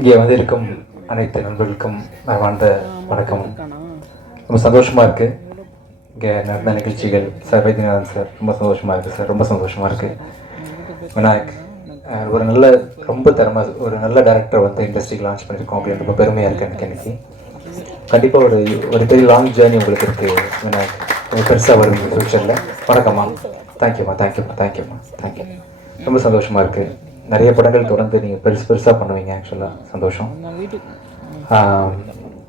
இங்கே வந்து இருக்கும் அனைத்து நண்பர்களுக்கும் வாழ்ந்த வணக்கமும். ரொம்ப சந்தோஷமாக இருக்குது. இங்கே நடந்த நிகழ்ச்சிகள் சார் வைத்தியநாதன் சார் ரொம்ப சந்தோஷமாக இருக்குது சார். ரொம்ப சந்தோஷமாக இருக்குது. விநாயக் ஒரு நல்ல ரொம்ப ஒரு நல்ல டேரக்டர் வந்து இண்டஸ்ட்ரிக்கு லான்ச் பண்ணியிருக்கோம் அப்படின்னு ரொம்ப பெருமையாக இருக்குது எனக்கு இன்றைக்கி. கண்டிப்பாக ஒரு பெரிய லாங் ஜேர்னி உங்களுக்கு இருக்குது விநாயக். பெருசாக வரும் ஃப்யூச்சரில். வணக்கம்மா. தேங்க்யூம்மா. தேங்க்யூ. ரொம்ப சந்தோஷமாக இருக்குது. நிறைய படங்கள் தொடர்ந்து நீங்கள் பெருசாக பண்ணுவீங்க. ஆக்சுவலாக சந்தோஷம்.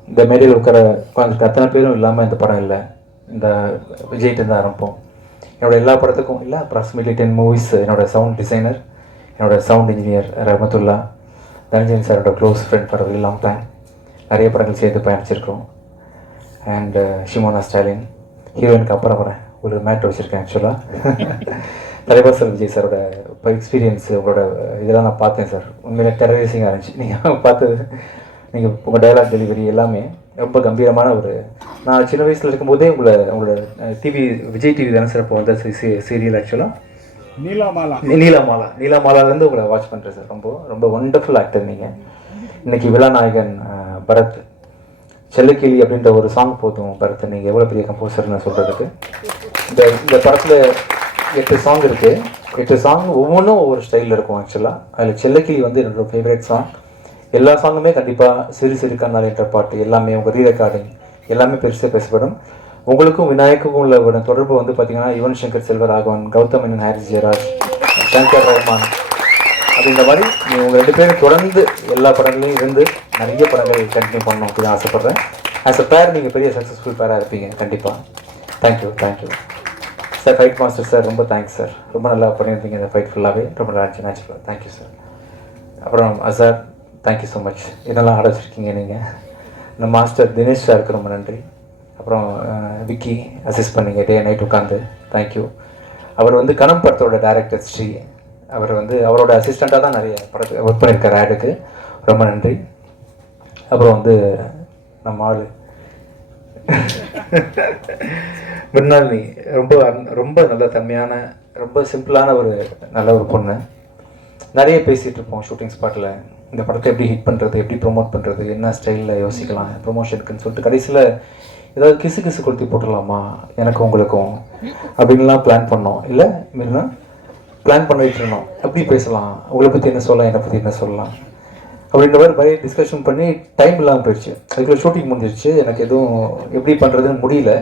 இந்த மேடையில் உட்காந்துருக்க அத்தனை பேரும் இல்லாமல் இந்த படம் இல்லை. இந்த விஜய்கிட்ட தான் ஆரம்பிப்போம். என்னோடய எல்லா படத்துக்கும் இல்லை அப்ராக்சிமேட்லி 10 மூவிஸ் என்னோடய சவுண்ட் டிசைனர், என்னோடய சவுண்ட் இன்ஜினியர் ரஹமத்துல்லா தனஞ்சயன் சாரோட close friend for very long time. நிறைய படங்கள் சேர்த்து பயணிச்சிருக்கிறோம். அண்ட் ஷிமோனா ஸ்டாலின் ஹீரோயினுக்கு அப்புறம் வரேன். ஒரு மேட்ரு வச்சுருக்கேன் ஆக்சுவலாக. தலைவர் சார் விஜய் சாரோட எக்ஸ்பீரியன்ஸ் உங்களோட இதெல்லாம் நான் பார்த்தேன் சார். உண்மையிலே டெரரைசிங்காக இருந்துச்சு. நீங்கள் பார்த்தது, நீங்கள் உங்கள் டைலாக் டெலிவரி எல்லாமே ரொம்ப கம்பீரமான நான் சின்ன வயசில் இருக்கும்போதே உங்களோட விஜய் டிவி தானே சார் இப்போ வந்த சீரியல் ஆக்சுவலாக நீலாமாலாலேருந்து உங்களை வாட்ச் பண்ணுறேன் சார். ரொம்ப ஒண்டர்ஃபுல் ஆக்டர் நீங்கள். இன்றைக்கி விழாநாயகன் பரத் செல்லக்கிளி அப்படின்ற ஒரு சாங் போதும் பரத். நீங்கள் எவ்வளோ பெரிய கம்போசர்னு சொல்கிறதுக்கு. இந்த படத்தில் 8 சாங் இருக்குது. 8 சாங் ஒவ்வொன்றும் ஒவ்வொரு ஸ்டைலில் இருக்கும் ஆக்சுவலாக. அதில் செல்லக்கிளி வந்து என்னோடய ஃபேவரட் சாங். எல்லா சாங்குமே கண்டிப்பாக சிறு கண்ணாடின்ற பாட்டு எல்லாமே உங்கள் ரீரெக்கார்டிங் எல்லாமே பெருசாக பேசப்படும். உங்களுக்கும் விநாயக்குக்கும் உள்ள ஒரு தொடர்பு வந்து பார்த்தீங்கன்னா யுவன் சங்கர் செல்வராகவன், கௌதம் மேனன், ஹாரிஸ் ஜெயராஜ், சங்கர் ரஹ்மான் அப்படின்ற மாதிரி நீங்கள் உங்கள் 2 பேரும் தொடர்ந்து எல்லா படங்களையும் இருந்து நிறைய படங்கள் கண்டினியூ பண்ணணும் அப்படின்னு ஆசைப்பட்றேன். ஆஸ் அ பேர் நீங்கள் பெரிய சக்ஸஸ்ஃபுல் பேராக இருப்பீங்க கண்டிப்பாக. Thank you sir. Fight master sir ரொம்ப தேங்க்ஸ் சார். ரொம்ப நல்லா பண்ணியிருந்தீங்க இந்த ஃபைட் ஃபுல்லாகவே. ரொம்ப நல்லா இருந்துச்சு நேச்சுரலாக. Thank you sir. அப்புறம் அசார் தேங்க்யூ ஸோ மச். இதெல்லாம் ஆட வச்சுருக்கீங்க நீங்கள். இந்த மாஸ்டர் தினேஷ் சாருக்கு ரொம்ப நன்றி. அப்புறம் விக்கி அசிஸ்ட் பண்ணிங்க டே நைட் உட்காந்து. தேங்க்யூ. அவர் வந்து கணம் படத்தோட டைரக்டர் ஸ்ரீ. அவர் வந்து அவரோட அசிஸ்டண்ட்டாக தான் நிறைய படத்துக்கு ஒர்க் பண்ணியிருக்கார் ஆடுக்கு. ரொம்ப நன்றி. அப்புறம் வந்து நம்ம ஆள் மிர்னாலினி ரொம்ப நல்ல தன்மையான ரொம்ப சிம்பிளான நல்ல ஒரு பொண்ணு. நிறைய பேசிகிட்டு இருப்போம் ஷூட்டிங் ஸ்பாட்டில். இந்த படத்தை எப்படி ஹிட் பண்ணுறது, எப்படி ப்ரொமோட் பண்ணுறது, என்ன ஸ்டைலில் யோசிக்கலாம் ப்ரொமோஷனுக்குன்னு சொல்லிட்டு கடைசியில் ஏதாவது கிசு கொளுத்தி போட்டுடலாமா எனக்கும் உங்களுக்கும் அப்படின்லாம் பிளான் பண்ணோம். இல்லை மீறினா பிளான் பண்ணிட்டு இருந்தோம். எப்படி பேசலாம், உங்களை பற்றி என்ன சொல்லலாம், என்னை பற்றி என்ன சொல்லலாம் அப்படின்ற மாதிரி நிறைய டிஸ்கஷன் பண்ணி டைம் இல்லாமல் போயிடுச்சு. அதுக்குள்ள ஷூட்டிங் முடிஞ்சிருச்சு. எனக்கு எதுவும் எப்படி பண்ணுறதுன்னு முடியல.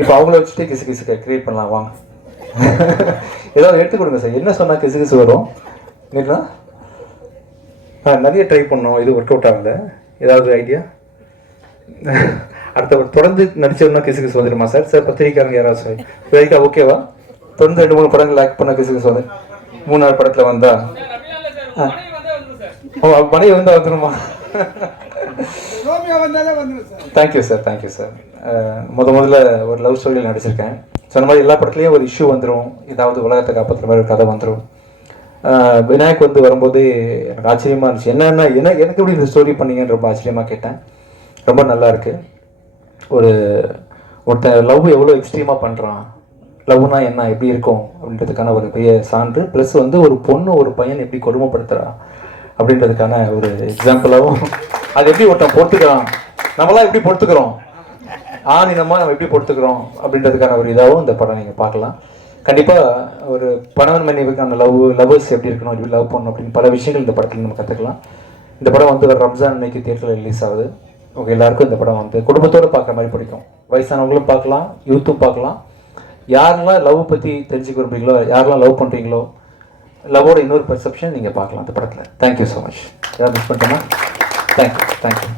இப்போ அவங்கள வச்சுட்டு கிசு க்ரியேட் பண்ணலாம் வாங்க. ஏதாவது எடுத்து கொடுங்க சார். என்ன சொன்னால் கிசு வரும் மீறினா நிறைய ட்ரை பண்ணோம். இது ஒர்க் அவுட் ஆகல. ஏதாவது ஐடியா அடுத்த தொடர்ந்து நடிச்சோம்னா கிசு வந்துடுமா சார்? சார் பத்திரிக்காரங்க யாராவது சார் பத்திரிக்கா ஓகேவா? தொடர்ந்து 2-3 படங்கள் ஆக்ட் பண்ண கிசு வந்து 3-4 படத்தில் வந்தா மணி வந்தால் வந்துடுமா? Thank you sir. முதல்ல ஒரு லவ் ஸ்டோரியில் நடிச்சிருக்கேன். சொன்ன மாதிரி எல்லா படத்துலேயும் ஒரு இஷ்யூ வந்துடும். ஏதாவது உலகத்தை காப்பாற்றுற மாதிரி ஒரு கதை வந்துடும். விநாயக் வந்து வரும்போது எனக்கு ஆச்சரியமாக இருந்துச்சு. எனக்கு எப்படி இந்த ஸ்டோரி பண்ணீங்கன்னு ரொம்ப ஆச்சரியமாக கேட்டேன். ரொம்ப நல்லா இருக்குது. ஒருத்தன் லவ் எவ்வளோ எக்ஸ்ட்ரீமாக பண்ணுறான், லவ்னா என்ன எப்படி இருக்கும் அப்படின்றதுக்கான ஒரு பெரிய சான்று. ப்ளஸ் வந்து ஒரு பொண்ணு ஒரு பையன் எப்படி கொடுமைப்படுத்துகிறா அப்படின்றதுக்கான ஒரு எக்ஸாம்பிளாகவும், அது எப்படி ஒருத்தன் பொறுத்துக்கிறான், நம்மளாம் எப்படி பொறுத்துக்கிறோம், ஆணினமாக நம்ம எப்படி பொறுத்துக்கிறோம் அப்படின்றதுக்கான ஒரு இதாகவும் இந்த படம் நீங்கள் பார்க்கலாம். கண்டிப்பாக ஒரு பணவன் மனைவிக்கான லவ்வர்ஸ் எப்படி இருக்கணும், எப்படி லவ் பண்ணணும் அப்படின்னு பல விஷயங்கள் இந்த படத்தில் நம்ம கற்றுக்கலாம். இந்த படம் வந்து ஒரு ரம்ஜான் அன்னைக்கு தியேட்டரில் ரிலீஸ் ஆகுது. உங்கள் எல்லாருக்கும் இந்த படம் வந்து குடும்பத்தோடு பார்க்குற மாதிரி பிடிக்கும். வயசானவங்களும் பார்க்கலாம், யூத்தும் பார்க்கலாம். யாரெல்லாம் லவ் பற்றி தெரிஞ்சுக்க விரும்புறீங்களோ, யாரெல்லாம் லவ் பண்ணுறீங்களோ, லவ்வோட இன்னொரு பெர்செப்ஷன் நீங்கள் பார்க்கலாம் இந்த படத்தில். Thank you so much. ஏதாவது மிஸ் பண்ணிட்டோன்னா தேங்க்யூ.